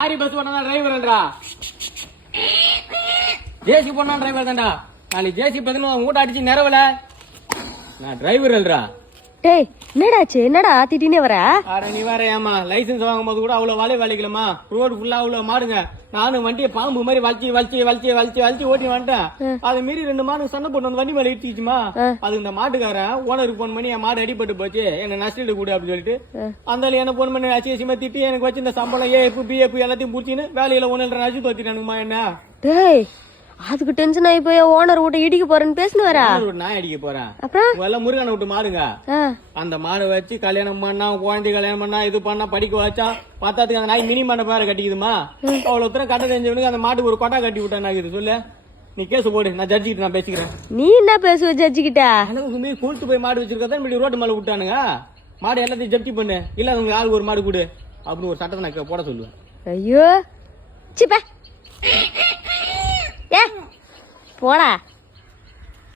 Lorry bus பண்ணா டிரைவர்ன்றா, ஜேசி பண்ணா driver தான்டா. நாளைக்கு ஜேசி பத்தின மூட்டை அடிச்சு நிறவல நான் டிரைவர் இல்லடா. டேய் என்னடாச்சு, என்னடா திட்டினே வர? அட நீ வேற ஏமா லைசன்ஸ் வாங்கும் போது கூட அவ்வளவு வேலைக்கலமா, ரோடு ஃபுல்லா அவ்வளவு மாடுங்க. நானும் வண்டியை பாம்பு மாதிரி வலிச்சு ஓட்டி வந்துட்டேன். அதை மீறி 2 மாடு சண்டை போட்டு வந்து வண்டி மேல இடிச்சுமா. அது இந்த மாட்டுக்காரன் ஓனருக்கு போன் பண்ணி என் மாடு அடிபட்டு போச்சு, என்ன நஷ்டீடு கூட அப்படின்னு சொல்லிட்டு அந்த என்ன போன் பண்ணி அசியமா திட்டி எனக்கு வச்சு இந்த சம்பளம் ஏஎஃப் பிஎஃப் எல்லாத்தையும் முடிச்சுன்னு வேலையில 1.5 அச்சு தோத்திட்டானுமா என்ன. டேய் அதுக்கு டென்ஷன் ஆகி போய் ஓனர் விட்டு இடிக்க போறேன்னு பேசுன வரா. நான் அடிக்க போறேன். அப்புறம் எல்லாம் முருகனை விட்டு மாடுங்க. அந்த மாடு வச்சு கல்யாணம் பண்ணா, குழந்தை கல்யாணம் பண்ணா, இது பண்ணா, படிக்க வச்சா, பத்தாத்துக்கு அந்த நாய் மினி மாட பேர கட்டிக்குதுமா. அவ்வளவு தூரம் கட்ட தெரிஞ்சவனுக்கு அந்த மாட்டுக்கு ஒரு கொட்டா கட்டி விட்டான். சொல்லு நீ கேஸ் போடு, நான் ஜட்ஜி கிட்ட நான் பேசிக்கிறேன். நீ என்ன பேசுவ ஜட்ஜி கிட்ட? அளவுக்குமே கூட்டு போய் மாடு வச்சிருக்கா இப்படி ரோட்டு மேல விட்டானுங்க. மாடு எல்லாத்தையும் ஜப்தி பண்ணு, இல்ல உங்களுக்கு ஆளுக்கு ஒரு மாடு கொடு அப்படின்னு ஒரு சட்டத்தை நான் போட சொல்லுவேன். ஐயோ சிப்ப ஏ போடா.